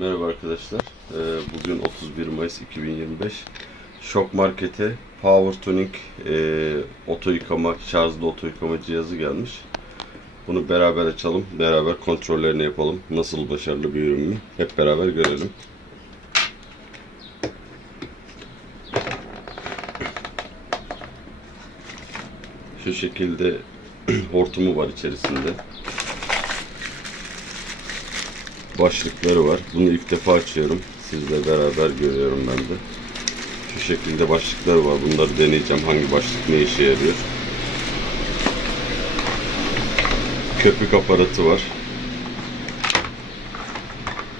Merhaba arkadaşlar. Ee, Bugün 31 Mayıs 2025. Şok Market'e Power Tuning e, oto yıkama, şarjlı oto yıkama cihazı gelmiş. Bunu beraber açalım, beraber kontrollerini yapalım. Nasıl başarılı bir ürün mü? Hep beraber görelim. Şu şekilde hortumu var içerisinde. Başlıkları var. Bunu ilk defa açıyorum. Sizle beraber görüyorum ben de. Şu şekilde başlıkları var. Bunları deneyeceğim. Hangi başlık ne işe yarıyor. Köpük aparatı var.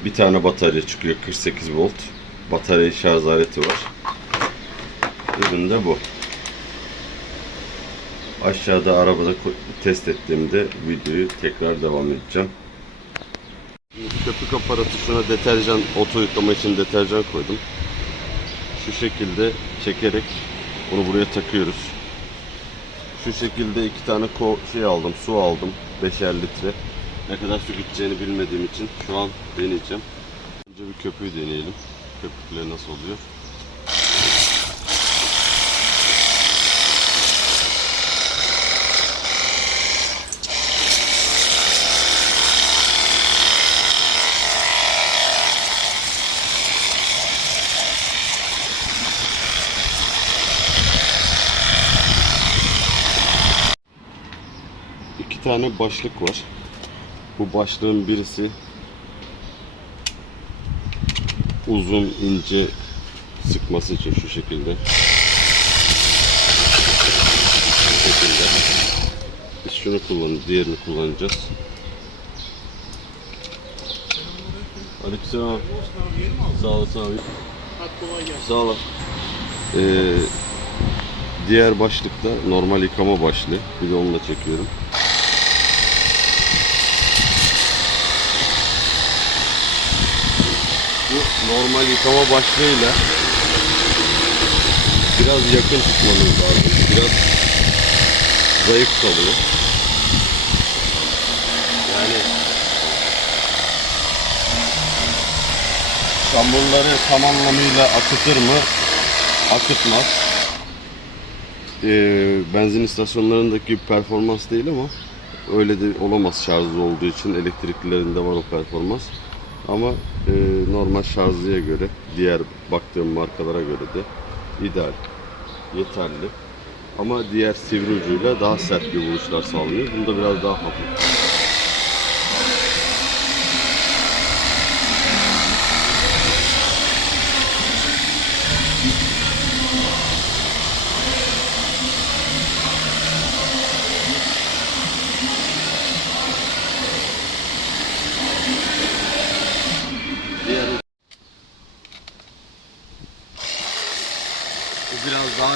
Bir tane batarya çıkıyor. 48 volt. Batarya şarj aleti var. Ürün de bu. Aşağıda arabada test ettiğimde videoyu tekrar devam edeceğim. Köpük aparatı şuna deterjan, oto yıkama için deterjan koydum. Şu şekilde çekerek bunu buraya takıyoruz. Şu şekilde iki tane ko şey aldım, su aldım. 5'er litre. Ne kadar su gideceğini bilmediğim için şu an deneyeceğim. Önce bir köpüğü deneyelim. Köpükler nasıl oluyor? İki tane başlık var. Bu başlığın birisi uzun ince sıkması için şu şekilde. Şu şekilde. Biz şunu kullanacağız, diğerini kullanacağız. Aleykümselam. Sağ olasın abi. Sağ ol. Ee, diğer başlıkta normal yıkama başlığı. Bir de onu da çekiyorum. Bu normal yıkama başlığıyla biraz yakın tutmanız lazım. Biraz zayıf kalıyor. Yani çamurları tam anlamıyla akıtır mı? Akıtmaz. Ee, benzin istasyonlarındaki performans değil ama öyle de olamaz şarjlı olduğu için elektriklilerinde var o performans. Ama e, normal şarjlıya göre diğer baktığım markalara göre de ideal, yeterli. Ama diğer sivri ucuyla daha sert bir vuruşlar sağlıyor. Bunda biraz daha hafif.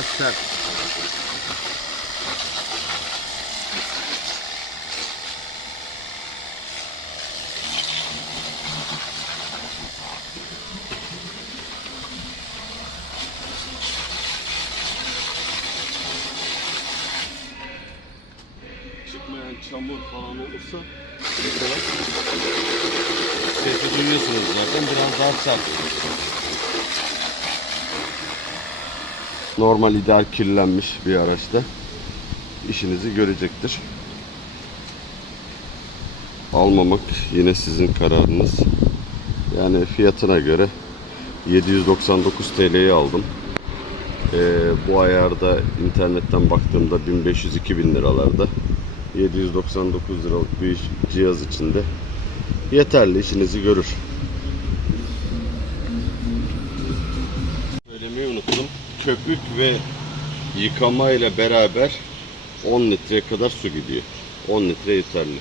Sert. Çıkmayan çamur falan olursa sesi duyuyorsunuz zaten biraz daha sert. Normal ideal kirlenmiş bir araçta işinizi görecektir. Almamak yine sizin kararınız. Yani fiyatına göre 799 TL'ye aldım. Ee, bu ayarda internetten baktığımda 1500-2000 liralarda 799 liralık bir cihaz içinde yeterli işinizi görür. Köpük ve yıkama ile beraber 10 litreye kadar su gidiyor. 10 litre yeterli.